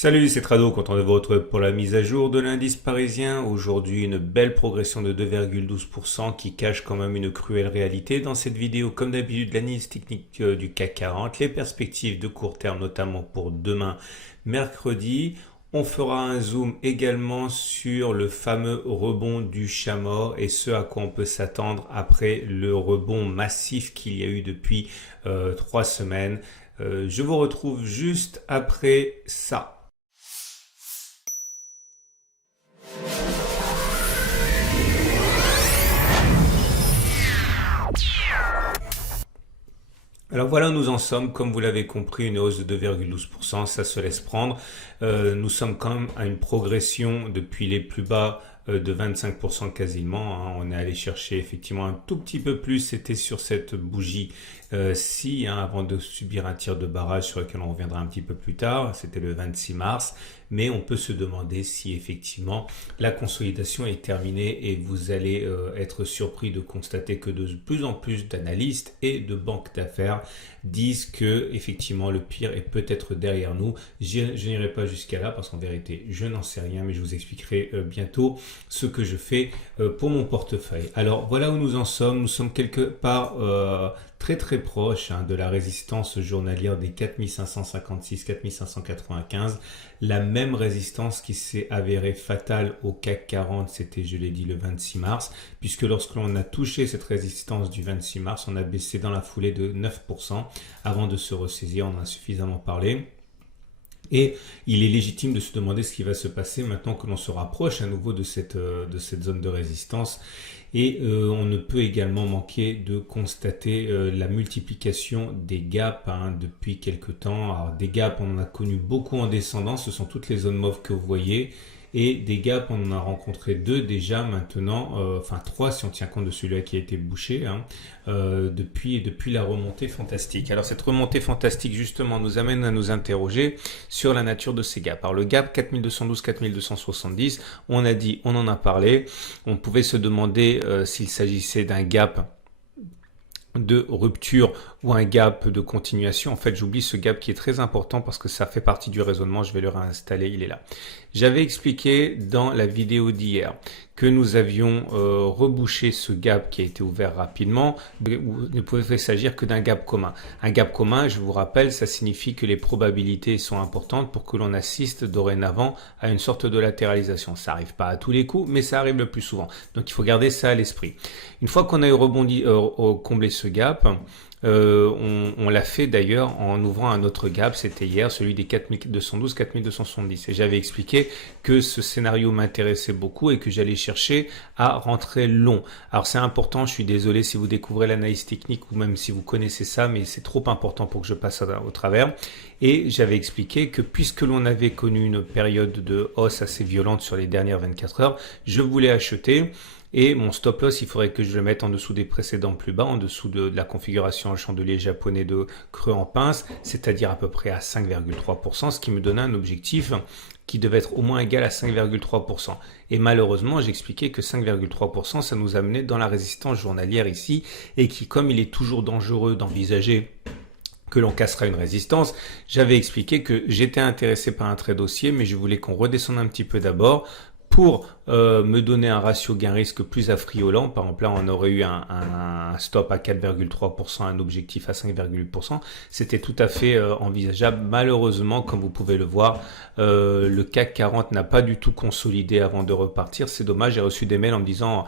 Salut, c'est Trado, content de vous retrouver pour la mise à jour de l'indice parisien. Aujourd'hui, une belle progression de 2,12% qui cache quand même une cruelle réalité. Dans cette vidéo, comme d'habitude, l'analyse technique du CAC 40, les perspectives de court terme, notamment pour demain, mercredi. On fera un zoom également sur le fameux rebond du chat mort et ce à quoi on peut s'attendre après le rebond massif qu'il y a eu depuis 3 semaines. Je vous retrouve juste après ça. Alors voilà où nous en sommes, comme vous l'avez compris, une hausse de 2,12%, ça se laisse prendre. Nous sommes quand même à une progression depuis les plus bas de 25% quasiment. On est allé chercher effectivement un tout petit peu plus, c'était sur cette bougie-ci, avant de subir un tir de barrage sur lequel on reviendra un petit peu plus tard, c'était le 26 mars. Mais on peut se demander si effectivement la consolidation est terminée et vous allez être surpris de constater que de plus en plus d'analystes et de banques d'affaires disent que effectivement le pire est peut-être derrière nous. Je n'irai pas jusqu'à là parce qu'en vérité je n'en sais rien, mais je vous expliquerai bientôt ce que je fais pour mon portefeuille. Alors voilà où nous en sommes. Nous sommes quelque part très proche de la résistance journalière des 4556, 4595. La même résistance qui s'est avérée fatale au CAC 40, c'était, je l'ai dit, le 26 mars, puisque lorsque l'on a touché cette résistance du 26 mars, on a baissé dans la foulée de 9% avant de se ressaisir. On en a suffisamment parlé. Et il est légitime de se demander ce qui va se passer maintenant que l'on se rapproche à nouveau de cette zone de résistance. Et on ne peut également manquer de constater la multiplication des gaps depuis quelques temps. Alors des gaps, on en a connu beaucoup en descendant, ce sont toutes les zones mauves que vous voyez. Et des gaps, on en a rencontré deux déjà maintenant, enfin trois si on tient compte de celui-là qui a été bouché, depuis la remontée fantastique. Alors cette remontée fantastique justement nous amène à nous interroger sur la nature de ces gaps. Alors le gap 4212-4270, on a dit, on en a parlé, on pouvait se demander s'il s'agissait d'un gap de rupture ou un gap de continuation. En fait, j'oublie ce gap qui est très important parce que ça fait partie du raisonnement. Je vais le réinstaller, il est là. J'avais expliqué dans la vidéo d'hier que nous avions rebouché ce gap qui a été ouvert rapidement, où il ne pouvait s'agir que d'un gap commun. Un gap commun, je vous rappelle, ça signifie que les probabilités sont importantes pour que l'on assiste dorénavant à une sorte de latéralisation. Ça n'arrive pas à tous les coups, mais ça arrive le plus souvent. Donc il faut garder ça à l'esprit. Une fois qu'on a rebondi, comblé ce gap, on l'a fait d'ailleurs en ouvrant un autre gap, c'était hier, celui des 4212-4270. Et j'avais expliqué que ce scénario m'intéressait beaucoup et que j'allais chercher à rentrer long. Alors c'est important, je suis désolé si vous découvrez l'analyse technique ou même si vous connaissez ça, mais c'est trop important pour que je passe au travers. Et j'avais expliqué que puisque l'on avait connu une période de hausse assez violente sur les dernières 24 heures, je voulais acheter. Et mon stop loss, il faudrait que je le mette en dessous des précédents plus bas, en dessous de la configuration en chandelier japonais de creux en pince, c'est-à-dire à peu près à 5,3%, ce qui me donnait un objectif qui devait être au moins égal à 5,3%. Et malheureusement, j'expliquais que 5,3%, ça nous amenait dans la résistance journalière ici, et qui, comme il est toujours dangereux d'envisager que l'on cassera une résistance, j'avais expliqué que j'étais intéressé par un trade haussier, mais je voulais qu'on redescende un petit peu d'abord, pour me donner un ratio gain-risque plus affriolant. Par exemple, là, on aurait eu un stop à 4,3%, un objectif à 5,8%. C'était tout à fait envisageable. Malheureusement, comme vous pouvez le voir, le CAC 40 n'a pas du tout consolidé avant de repartir. C'est dommage, j'ai reçu des mails en me disant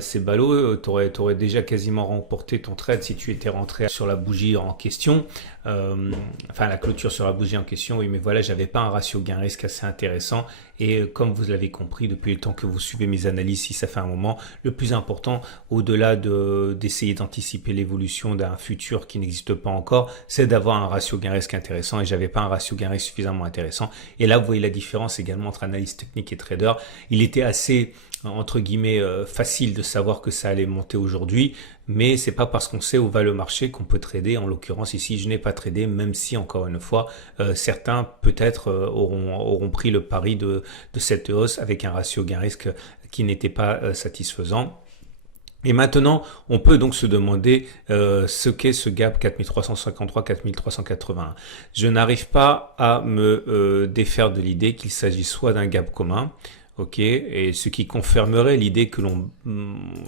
c'est ballot, t'aurais déjà quasiment remporté ton trade si tu étais rentré sur la bougie en question. Enfin, la clôture sur la bougie en question, oui, mais voilà, j'avais pas un ratio gain-risque assez intéressant. Et comme vous l'avez compris depuis le temps que vous suivez mes analyses, si ça fait un moment, le plus important, au-delà d'essayer d'anticiper l'évolution d'un futur qui n'existe pas encore, c'est d'avoir un ratio gain-risque intéressant. Et j'avais pas un ratio gain-risque suffisamment intéressant. Et là, vous voyez la différence également entre analyse technique et trader. Il était assez entre guillemets facile de savoir que ça allait monter aujourd'hui, mais c'est pas parce qu'on sait où va le marché qu'on peut trader. En l'occurrence ici, je n'ai pas tradé, même si encore une fois certains peut-être auront pris le pari de cette hausse avec un ratio gain-risque qui n'était pas satisfaisant. Et maintenant, on peut donc se demander ce qu'est ce gap 4353-4381. Je n'arrive pas à me défaire de l'idée qu'il s'agit soit d'un gap commun, ok, et ce qui confirmerait l'idée que l'on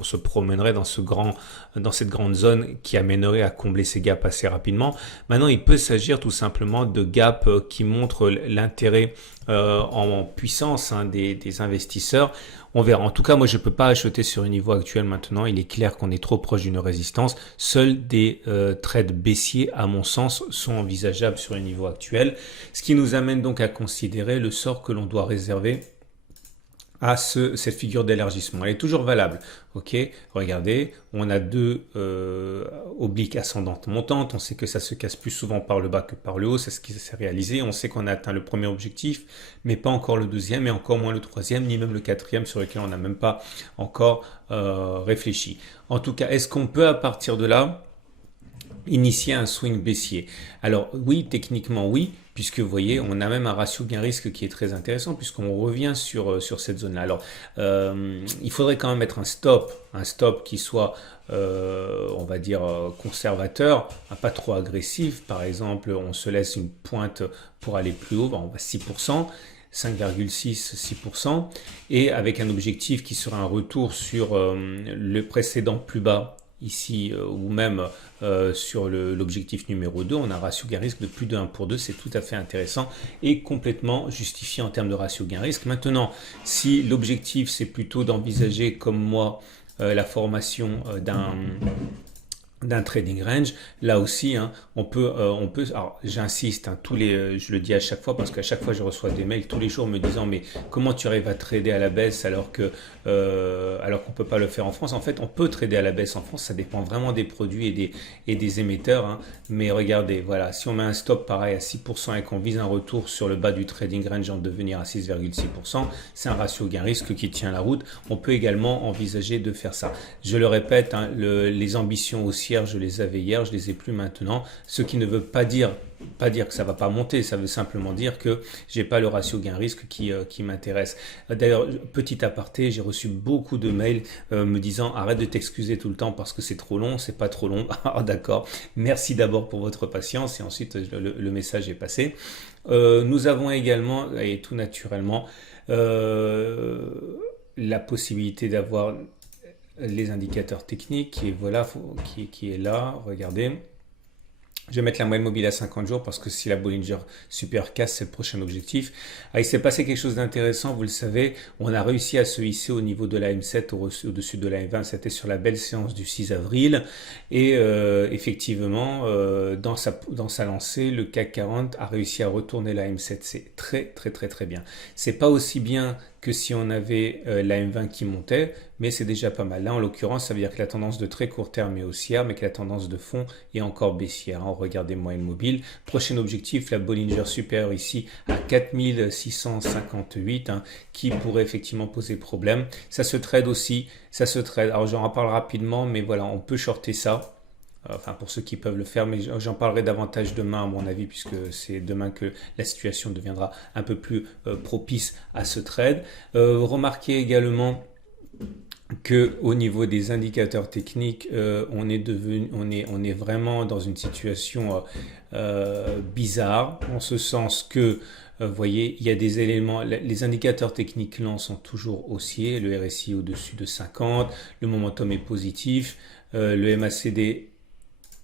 se promènerait dans cette grande zone qui amènerait à combler ces gaps assez rapidement. Maintenant, il peut s'agir tout simplement de gaps qui montrent l'intérêt en puissance des investisseurs. On verra. En tout cas, moi, je ne peux pas acheter sur un niveau actuel maintenant. Il est clair qu'on est trop proche d'une résistance. Seuls des trades baissiers, à mon sens, sont envisageables sur le niveau actuel. Ce qui nous amène donc à considérer le sort que l'on doit réserver à cette figure d'élargissement. Elle est toujours valable. Ok, regardez, on a deux obliques ascendantes montantes. On sait que ça se casse plus souvent par le bas que par le haut. C'est ce qui s'est réalisé. On sait qu'on a atteint le premier objectif, mais pas encore le deuxième, et encore moins le troisième, ni même le quatrième, sur lequel on n'a même pas encore réfléchi. En tout cas, est-ce qu'on peut à partir de là initier un swing baissier? Alors oui, techniquement oui, puisque vous voyez, on a même un ratio gain-risque qui est très intéressant, puisqu'on revient sur cette zone-là. Alors, il faudrait quand même mettre un stop qui soit, on va dire, conservateur, pas trop agressif. Par exemple, on se laisse une pointe pour aller plus haut, on va 6%. 5,6-6%, et avec un objectif qui sera un retour sur le précédent plus bas ici, ou même sur l'objectif numéro 2, on a un ratio gain-risque de plus de 1 pour 2, c'est tout à fait intéressant et complètement justifié en termes de ratio gain-risque. Maintenant, si l'objectif c'est plutôt d'envisager comme moi la formation d'un trading range, là aussi, on peut, alors j'insiste, je le dis à chaque fois parce qu'à chaque fois je reçois des mails tous les jours me disant mais comment tu arrives à trader à la baisse alors qu'on peut pas le faire en France. En fait, on peut trader à la baisse en France, ça dépend vraiment des produits et des émetteurs, mais regardez, voilà, si on met un stop pareil à 6% et qu'on vise un retour sur le bas du trading range en devenir à 6,6%, c'est un ratio gain-risque qui tient la route. On peut également envisager de faire ça. Je le répète, les ambitions haussières, je les avais hier, je les ai plus maintenant. Ce qui ne veut pas dire que ça va pas monter, ça veut simplement dire que j'ai pas le ratio gain-risque qui m'intéresse. D'ailleurs, petit aparté, j'ai reçu beaucoup de mails me disant arrête de t'excuser tout le temps parce que c'est trop long, c'est pas trop long. Ah, d'accord, merci d'abord pour votre patience et ensuite le message est passé. Nous avons également, et tout naturellement, la possibilité d'avoir les indicateurs techniques qui est là, regardez. Je vais mettre la moyenne mobile à 50 jours parce que si la Bollinger Super casse, c'est le prochain objectif. Il s'est passé quelque chose d'intéressant, vous le savez. On a réussi à se hisser au niveau de la M7 au-dessus de la M20. C'était sur la belle séance du 6 avril. Et effectivement, dans sa lancée, le CAC 40 a réussi à retourner la M7. C'est très, très, très, très bien. C'est pas aussi bien que si on avait la M20 qui montait, mais c'est déjà pas mal. Là, en l'occurrence, ça veut dire que la tendance de très court terme est haussière, mais que la tendance de fond est encore baissière. Regardez moyenne mobile. Prochain objectif, la Bollinger supérieure ici à 4658, qui pourrait effectivement poser problème. Ça se trade aussi, Alors, j'en reparle rapidement, mais voilà, on peut shorter ça. Enfin, pour ceux qui peuvent le faire, mais j'en parlerai davantage demain à mon avis, puisque c'est demain que la situation deviendra un peu plus propice à ce trade. Remarquez également que au niveau des indicateurs techniques, on est vraiment dans une situation bizarre, en ce sens que vous voyez, il y a des éléments, les indicateurs techniques lents sont toujours haussiers, le RSI au-dessus de 50, le momentum est positif, le MACD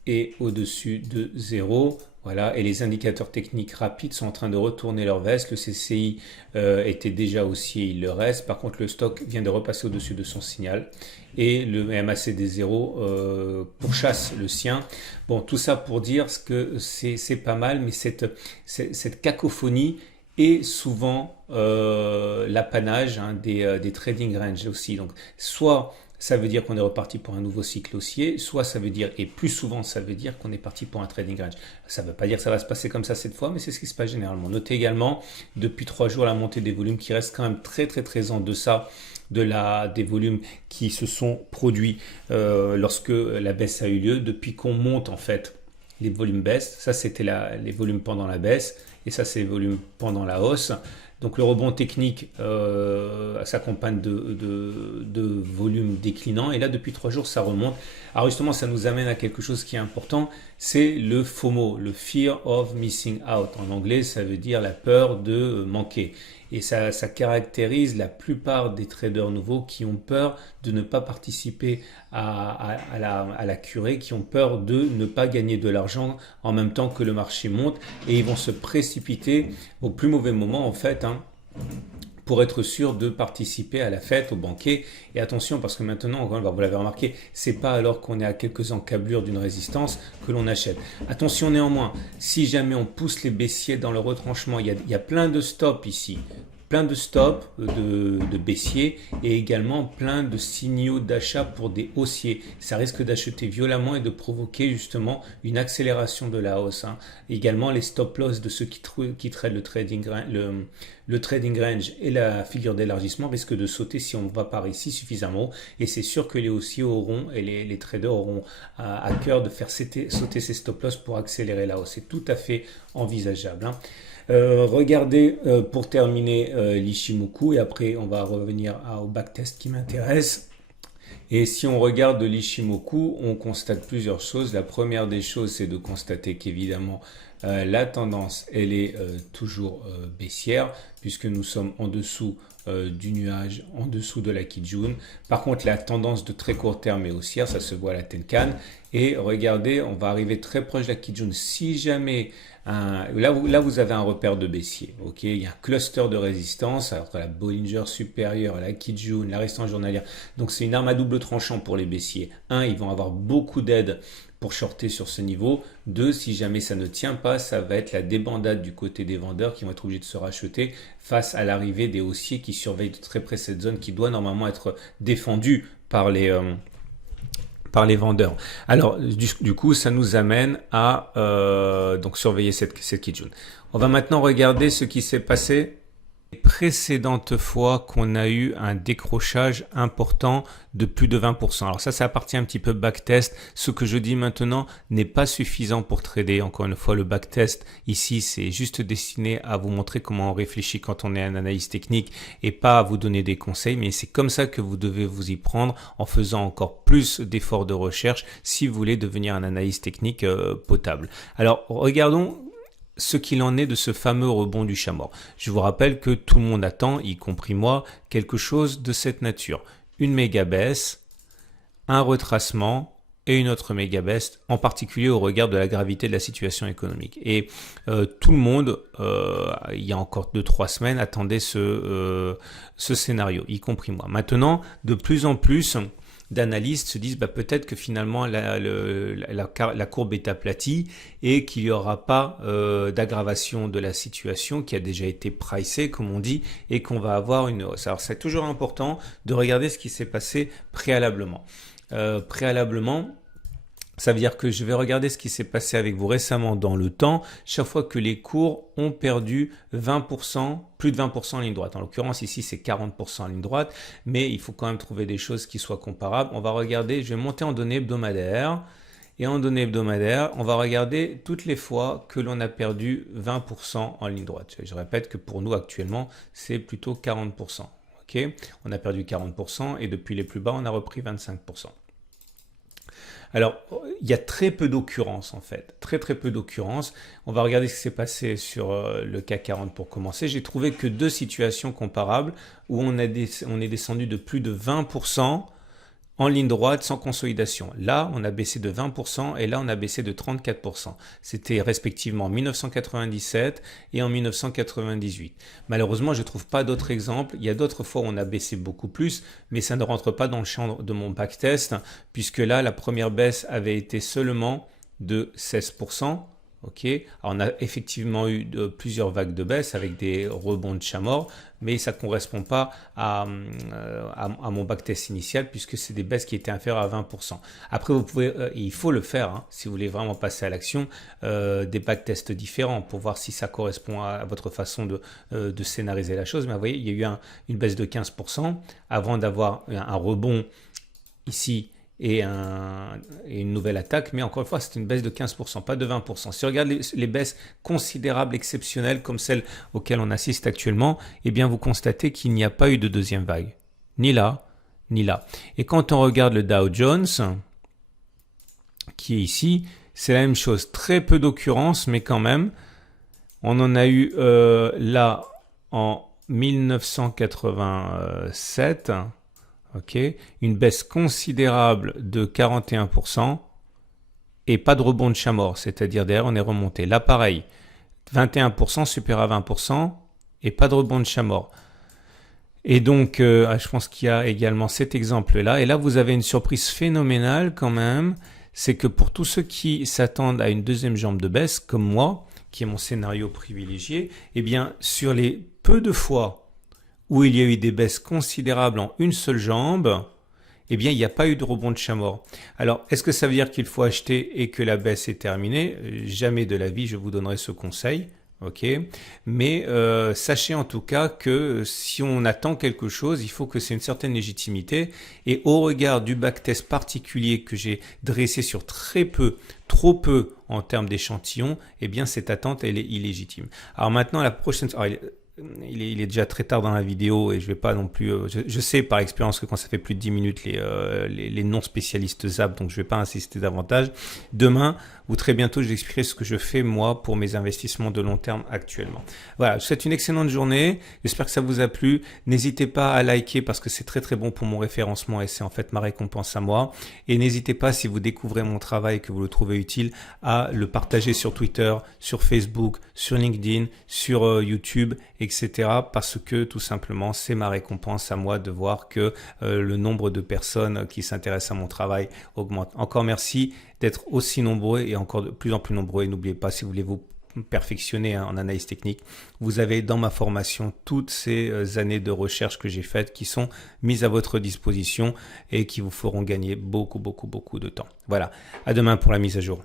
est au-dessus de 0. Voilà, et les indicateurs techniques rapides sont en train de retourner leur veste. Le CCI était déjà haussier, il le reste. Par contre, le stock vient de repasser au-dessus de son signal. Et le MACD 0 pourchasse le sien. Bon, tout ça pour dire que c'est pas mal, mais cette cacophonie est souvent l'apanage des trading range aussi. Donc, soit ça veut dire qu'on est reparti pour un nouveau cycle haussier, soit ça veut dire, et plus souvent ça veut dire qu'on est parti pour un trading range. Ça ne veut pas dire que ça va se passer comme ça cette fois, mais c'est ce qui se passe généralement. Notez également, depuis 3 jours, la montée des volumes qui reste quand même très très très en deçà des volumes qui se sont produits lorsque la baisse a eu lieu. Depuis qu'on monte en fait, les volumes baissent. Ça c'était les volumes pendant la baisse, et ça c'est les volumes pendant la hausse. Donc le rebond technique s'accompagne de volume déclinant et là depuis 3 jours ça remonte. Alors justement ça nous amène à quelque chose qui est important, c'est le FOMO, le Fear of Missing Out. En anglais ça veut dire la peur de manquer. Et ça caractérise la plupart des traders nouveaux qui ont peur de ne pas participer à la curée, qui ont peur de ne pas gagner de l'argent en même temps que le marché monte et ils vont se précipiter au plus mauvais moment en fait, hein, pour être sûr de participer à la fête, au banquet. Et attention, parce que maintenant, vous l'avez remarqué, c'est pas alors qu'on est à quelques encablures d'une résistance que l'on achète. Attention néanmoins, si jamais on pousse les baissiers dans le retranchement, il y a plein de stops ici. Plein de stops de baissiers et également plein de signaux d'achat pour des haussiers. Ça risque d'acheter violemment et de provoquer justement une accélération de la hausse, hein. Également les stop loss de ceux qui traitent le trading range et la figure d'élargissement risquent de sauter si on va par ici suffisamment haut. Et c'est sûr que les haussiers auront et les traders auront à cœur de faire sauter ces stop loss pour accélérer la hausse. C'est tout à fait envisageable, hein. Regardez pour terminer l'Ichimoku et après on va revenir au backtest qui m'intéresse. Et si on regarde l'Ichimoku, on constate plusieurs choses. La première des choses, c'est de constater qu'évidemment la tendance, elle est toujours baissière puisque nous sommes en dessous du nuage, en dessous de la Kijun. Par contre, la tendance de très court terme est haussière, ça se voit à la Tenkan. Et regardez, on va arriver très proche de la Kijun. Si jamais là, vous avez un repère de baissier. Okay, il y a un cluster de résistance, alors la Bollinger supérieure, la Kijun, la résistance journalière. Donc, c'est une arme à double tranchant pour les baissiers. Un, ils vont avoir beaucoup d'aide pour shorter sur ce niveau. 2, si jamais ça ne tient pas, ça va être la débandade du côté des vendeurs qui vont être obligés de se racheter face à l'arrivée des haussiers qui surveillent de très près cette zone qui doit normalement être défendue par les vendeurs. Alors, du coup, ça nous amène à donc surveiller cette Kijun. On va maintenant regarder ce qui s'est passé les précédentes fois qu'on a eu un décrochage important de plus de 20%. Alors ça appartient un petit peu backtest. Ce que je dis maintenant n'est pas suffisant pour trader. Encore une fois, le backtest ici, c'est juste destiné à vous montrer comment on réfléchit quand on est un analyste technique et pas à vous donner des conseils. Mais c'est comme ça que vous devez vous y prendre en faisant encore plus d'efforts de recherche si vous voulez devenir un analyste technique potable. Alors, regardons ce qu'il en est de ce fameux rebond du chat mort. Je vous rappelle que tout le monde attend, y compris moi, quelque chose de cette nature. Une méga baisse, un retracement et une autre méga baisse, en particulier au regard de la gravité de la situation économique. Et tout le monde, il y a encore 2-3 semaines, attendait ce scénario, y compris moi. Maintenant, de plus en plus d'analystes se disent peut-être que finalement la courbe est aplatie et qu'il n'y aura pas d'aggravation de la situation qui a déjà été pricée comme on dit et qu'on va avoir une hausse. Alors c'est toujours important de regarder ce qui s'est passé préalablement. Ça veut dire que je vais regarder ce qui s'est passé avec vous récemment dans le temps, chaque fois que les cours ont perdu 20%, plus de 20% en ligne droite. En l'occurrence, ici, c'est 40% en ligne droite, mais il faut quand même trouver des choses qui soient comparables. On va regarder, je vais monter en données hebdomadaires. Et en données hebdomadaires, on va regarder toutes les fois que l'on a perdu 20% en ligne droite. Je répète que pour nous, actuellement, c'est plutôt 40%. Okay, on a perdu 40% et depuis les plus bas, on a repris 25%. Alors, il y a très peu d'occurrences en fait, très peu d'occurrences. On va regarder ce qui s'est passé sur le CAC 40 pour commencer. J'ai trouvé que 2 situations comparables où on est descendu de plus de 20% en ligne droite sans consolidation. Là, on a baissé de 20% et là, on a baissé de 34%. C'était respectivement en 1997 et en 1998. Malheureusement, je ne trouve pas d'autres exemples. Il y a d'autres fois où on a baissé beaucoup plus, mais ça ne rentre pas dans le champ de mon backtest, puisque là, la première baisse avait été seulement de 16%. Okay. Alors on a effectivement eu plusieurs vagues de baisse avec des rebonds de chat mort, mais ça ne correspond pas à mon backtest initial puisque c'est des baisses qui étaient inférieures à 20%. Après, vous pouvez, il faut le faire hein, si vous voulez vraiment passer à l'action, des backtests différents pour voir si ça correspond à votre façon de scénariser la chose. Mais vous voyez, il y a eu une baisse de 15% avant d'avoir un rebond ici et une nouvelle attaque, mais encore une fois, c'est une baisse de 15%, pas de 20%. Si on regarde les baisses considérables, exceptionnelles, comme celles auxquelles on assiste actuellement, eh bien, vous constatez qu'il n'y a pas eu de deuxième vague. Ni là, ni là. Et quand on regarde le Dow Jones, qui est ici, c'est la même chose. Très peu d'occurrences, mais quand même, on en a eu là en 1987, une baisse considérable de 41% et pas de rebond de chat mort, c'est-à-dire derrière on est remonté. Là pareil, 21%, super à 20% et pas de rebond de chat mort. Et donc, je pense qu'il y a également cet exemple-là. Et là, vous avez une surprise phénoménale quand même, c'est que pour tous ceux qui s'attendent à une deuxième jambe de baisse, comme moi, qui est mon scénario privilégié, eh bien, sur les peu de fois où il y a eu des baisses considérables en une seule jambe, eh bien, il n'y a pas eu de rebond de chat mort. Alors, est-ce que ça veut dire qu'il faut acheter et que la baisse est terminée? Jamais de la vie, je vous donnerai ce conseil. Mais sachez en tout cas que si on attend quelque chose, il faut que c'est une certaine légitimité. Et au regard du backtest particulier que j'ai dressé sur très peu, trop peu en termes d'échantillons, eh bien cette attente, elle est illégitime. Alors maintenant, la prochaine... il est déjà très tard dans la vidéo et je vais pas non plus... je sais par expérience que quand ça fait plus de 10 minutes, les non-spécialistes zappent, donc je vais pas insister davantage. Demain, ou très bientôt, je vais expliquer ce que je fais moi pour mes investissements de long terme actuellement. Voilà, je vous souhaite une excellente journée. J'espère que ça vous a plu. N'hésitez pas à liker parce que c'est très très bon pour mon référencement et c'est en fait ma récompense à moi. Et n'hésitez pas, si vous découvrez mon travail et que vous le trouvez utile, à le partager sur Twitter, sur Facebook, sur LinkedIn, sur YouTube, etc. Parce que tout simplement, c'est ma récompense à moi de voir que le nombre de personnes qui s'intéressent à mon travail augmente. Encore merci d'être aussi nombreux et encore de plus en plus nombreux. Et n'oubliez pas, si vous voulez vous perfectionner en analyse technique, vous avez dans ma formation toutes ces années de recherche que j'ai faites qui sont mises à votre disposition et qui vous feront gagner beaucoup de temps. Voilà, à demain pour la mise à jour.